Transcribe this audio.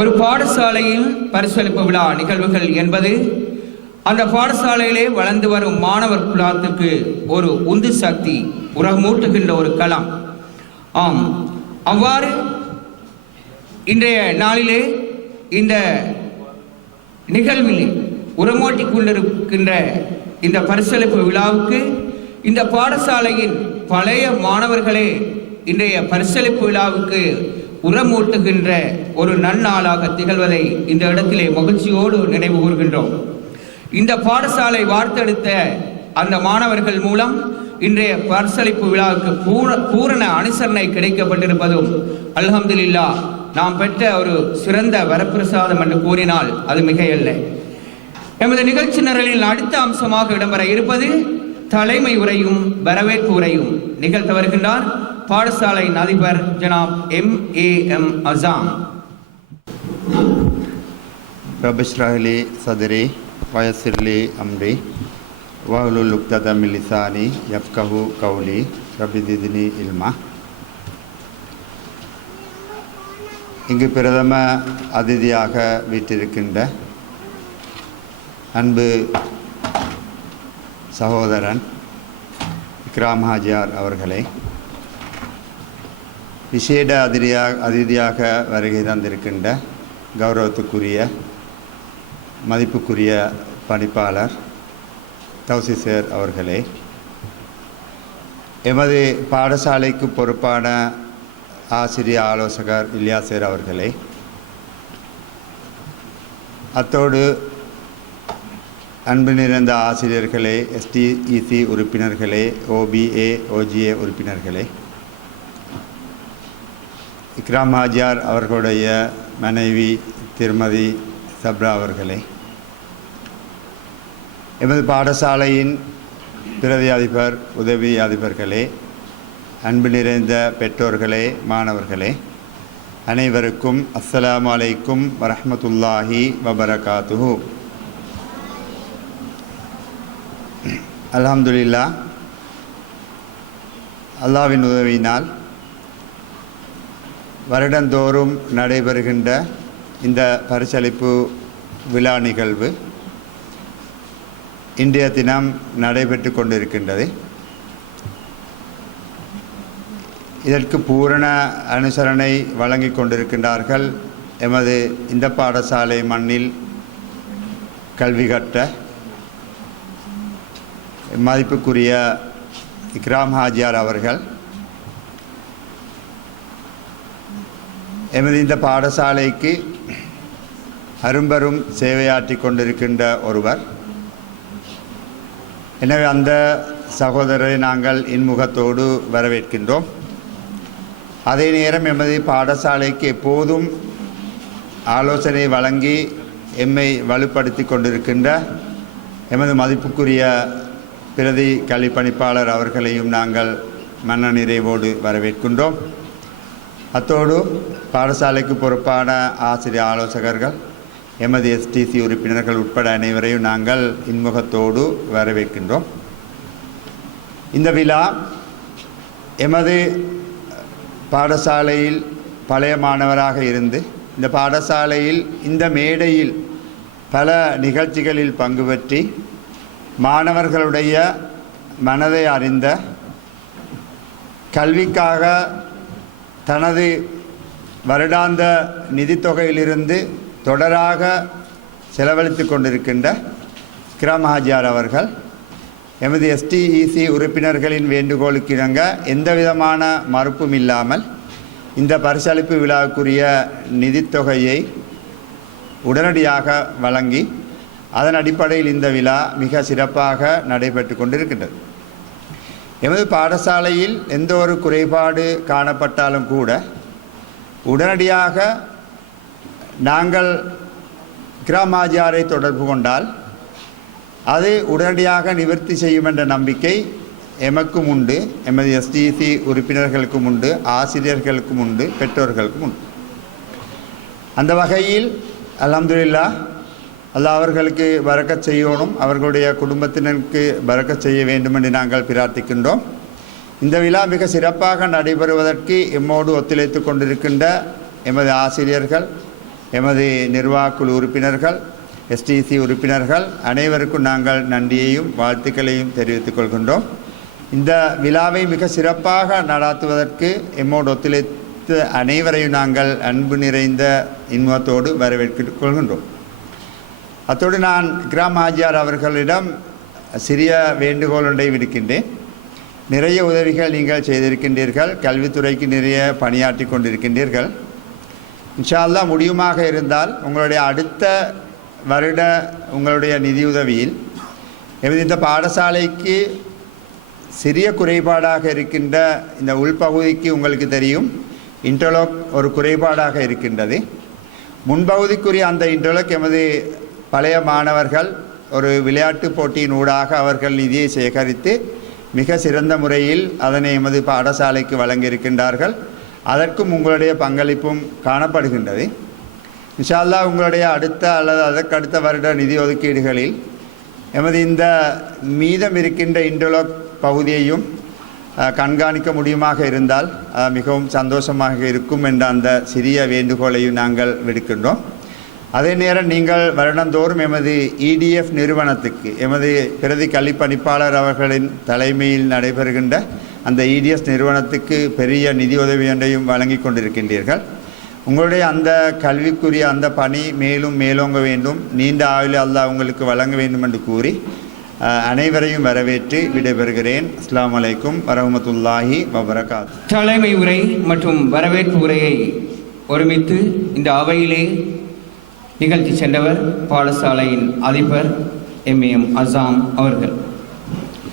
ஒரு பாடசாலையில் பரிசளிப்பு விழா நிகழ்வுகள் என்பது அந்த பாடசாலையிலே வளர்ந்து வரும் மாணவர் குலத்துக்கு ஒரு உந்து சக்தி உரமூட்டுகின்ற ஒரு களம். ஆம், அவ்வாறு இன்றைய நாளிலே இந்த நிகழ்வில் உரமூட்டிக் கொண்டிருக்கின்ற இந்த பரிசளிப்பு விழாவுக்கு இந்த பாடசாலையின் பழைய மாணவர்களே இன்றைய பரிசளிப்பு விழாவுக்கு உரமூட்டுகின்ற ஒரு நன்னாளாக திகழ்வதை இந்த இடத்திலே மகிழ்ச்சியோடு நினைவு கூறுகின்றோம். இந்த பாடசாலை வார்த்தெடுத்த அந்த மாணவர்கள் மூலம் இன்றைய பரிசளிப்பு விழாவுக்கு பூரண அனுசரணை கிடைக்கப்பட்டிருப்பதும் அல்ஹம்துலில்லாஹ் நாம் பெற்ற ஒரு சிறந்த வரப்பிரசாதம் என்று கூறினால் அது மிகையல்ல. எமது நிகழ்ச்சி நிரலில் அடுத்த அம்சமாக இடம்பெற இருப்பது தலைமை உரையும் வரவேற்பு உரையும். நிகழ்த்த வருகின்றார் பாடசாலை அதிபர் ஜனாப் M.A.M. அசாம். ரபிஷ்ரஹ்லி சதுரி வயசிர்லி அம்ரி வஹ்லுல் உக்தத மின் லிசானி யஃப்கஹு கௌலி ரபிதிதினி இல்மா. இங்கு பிரதம அதிதியாக வீற்றிருக்கின்ற அன்பு சகோதரன் இக்ராம் ஹாஜியார் அவர்களே, விசேட அதிதியாக வருகை தந்திருக்கின்ற கௌரவத்துக்குரிய மதிப்புக்குரிய பணிப்பாளர் தௌசிசர் அவர்களே, எமது பாடசாலைக்கு பொறுப்பான ஆசிரிய ஆலோசகர் இல்யாசர் அவர்களே, அத்தோடு அன்பு நிறைந்த ஆசிரியர்களே, STEC உறுப்பினர்களே, OBA OGA உறுப்பினர்களே, இக்ராம் ஹாஜியார் அவர்களுடைய மனைவி திருமதி சப்ரா அவர்களே, எமது பாடசாலையின் பிரதி அதிபர் உதவி அதிபர்களே, அன்பு நிறைந்த பெற்றோர்களே, மாணவர்களே, அனைவருக்கும் அஸ்ஸலாமு அலைக்கும் வரஹ்மத்துல்லாஹி வபரகாத்துஹு. அல்ஹம்துலில்லாஹ், அல்லாஹ்வின் உதவியினால் வருடந்தோறும் நடைபெறுகின்ற இந்த பரிசளிப்பு விழா நிகழ்வு இன்றைய தினம் நடைபெற்று கொண்டிருக்கின்றது. இதற்கு பூரண அனுசரணை வழங்கி கொண்டிருக்கின்றார்கள் எமது இந்த பாடசாலை மண்ணில் கல்வி கற்ற மதிப்புக்குரிய இக்ராம் ஹாஜியார் அவர்கள். எமது இந்த பாடசாலைக்கு அரும்பெரும் சேவையாற்றி கொண்டிருக்கின்ற ஒருவர். எனவே அந்த சகோதரரை நாங்கள் இன்முகத்தோடு வரவேற்கின்றோம். அதே நேரம் எமது பாடசாலைக்கு எப்போதும் ஆலோசனை வழங்கி எம்மை வலுப்படுத்தி கொண்டிருக்கின்ற எமது மதிப்புக்குரிய பிரதி கல்வி பணிப்பாளர் அவர்களையும் நாங்கள் மன நிறைவோடு வரவேற்கின்றோம். அத்தோடு பாடசாலைக்கு பொறுப்பான ஆசிரியர் ஆலோசகர்கள், எமது STC உறுப்பினர்கள் உட்பட அனைவரையும் நாங்கள் இன்முகத்தோடு வரவேற்கின்றோம். இந்த விழா எமது பாடசாலையில் பழைய மாணவராக இருந்து இந்த பாடசாலையில் இந்த மேடையில் பல நிகழ்ச்சிகளில் பங்கு பெற்றி மாணவர்களுடைய மனதை அறிந்த, கல்விக்காக தனது வருடாந்த நிதித்தொகையிலிருந்து தொடராக செலவழித்து கொண்டிருக்கின்ற இக்ராம் ஹாஜியார் அவர்கள் எமது STEC உறுப்பினர்களின் வேண்டுகோளுக்கு இணங்க எந்த விதமான மறுப்பும் இல்லாமல் இந்த பரிசளிப்பு விழாவுக்குரிய நிதித்தொகையை உடனடியாக வழங்கி அதன் அடிப்படையில் இந்த விழா மிக சிறப்பாக நடைபெற்று கொண்டிருக்கின்றது. எமது பாடசாலையில் எந்த ஒரு குறைபாடு காணப்பட்டாலும் கூட உடனடியாக நாங்கள் இக்ராம் ஹாஜியாரை தொடர்பு கொண்டால் அது உடனடியாக நிவர்த்தி செய்யும் என்ற நம்பிக்கை எமக்கும் உண்டு, எமது STEC உறுப்பினர்களுக்கும் உண்டு, ஆசிரியர்களுக்கும் உண்டு, பெற்றோர்களுக்கும் உண்டு. அந்த வகையில் அல்ஹம்துலில்லாஹ், அல்லாஹ் அவர்களுக்கு பரக்கத் செய்யணும், அவர்களுடைய குடும்பத்தினருக்கு பரக்கத் செய்ய வேண்டும் என்று நாங்கள் பிரார்த்திக்கின்றோம். இந்த விழா மிக சிறப்பாக நடைபெறுவதற்கு எம்மோடு ஒத்துழைத்து கொண்டிருக்கின்ற எமது ஆசிரியர்கள், எமது நிர்வாகக்குழு உறுப்பினர்கள், எஸ்டிசி உறுப்பினர்கள் அனைவருக்கும் நாங்கள் நன்றியையும் வாழ்த்துக்களையும் தெரிவித்துக் கொள்கின்றோம். இந்த விழாவை மிக சிறப்பாக நடாத்துவதற்கு எம்மோடு ஒத்துழைத்த அனைவரையும் நாங்கள் அன்பு நிறைந்த இன்பத்தோடு வரவேற்றுக் கொள்கின்றோம். அத்தோடு நான் இக்ராம் ஹாஜியார் அவர்களிடம் சிறிய வேண்டுகோள் ஒன்றை விடுக்கின்றேன். நிறைய உதவிகள் நீங்கள் செய்திருக்கின்றீர்கள், கல்வித்துறைக்கு நிறைய பணியாற்றி கொண்டிருக்கின்றீர்கள். இன்ஷா அல்லாஹ் முடியுமாக இருந்தால் உங்களுடைய அடுத்த வருட உங்களுடைய நிதியுதவியில் இந்த பாடசாலைக்கு சிறிய குறைபாடாக இருக்கின்ற இந்த உள்பகுதிக்கு உங்களுக்கு தெரியும் இன்டர்லாக் ஒரு குறைபாடாக இருக்கின்றது. முன்பகுதிக்குரிய அந்த இன்டர்லாக் எமது பழைய மாணவர்கள் ஒரு விளையாட்டு போட்டியின் ஊடாக அவர்கள் நிதியை சேகரித்து மிக சிறந்த முறையில் அதனை எமது பாடசாலைக்கு வழங்கியிருக்கின்றார்கள். அதற்கும் உங்களுடைய பங்களிப்பும் காணப்படுகின்றது. இன்ஷா அல்லாஹ் உங்களுடைய அடுத்த அல்லது அதற்கடுத்த வருட நிதி ஒதுக்கீடுகளில் எமது இந்த மீதம் இருக்கின்ற இன்டர்லாக் பகுதியையும் கண்காணிக்க முடியுமாக இருந்தால் மிகவும் சந்தோஷமாக இருக்கும் என்ற அந்த சிறிய வேண்டுகோளையும் நாங்கள் விடுக்கின்றோம். அதே நேரம் நீங்கள் வருடந்தோறும் எமது EDF நிறுவனத்துக்கு எமது பிரதி கல்விப்பணிப்பாளர் அவர்களின் தலைமையில் நடைபெறுகின்ற அந்த EDS நிறுவனத்துக்கு பெரிய நிதி உதவி ஒன்றையும் வழங்கி கொண்டிருக்கின்றீர்கள். உங்களுடைய அந்த கல்விக்குரிய அந்த பணி மேலும் மேலோங்க வேண்டும், நீண்ட ஆயுளை அல்லாஹ் உங்களுக்கு வழங்க வேண்டும் என்று கூறி அனைவரையும் வரவேற்று விடைபெறுகிறேன். அஸ்ஸலாமு அலைக்கும் வரஹ்மத்துல்லாஹி வபரகாத்துஹு. தலைமை உரை மற்றும் வரவேற்பு உரையை ஒருமித்து இந்த அவையிலே நிகழ்த்தி சென்றவர் பாடசாலையின் அதிபர் M.M. அசாம் அவர்கள்.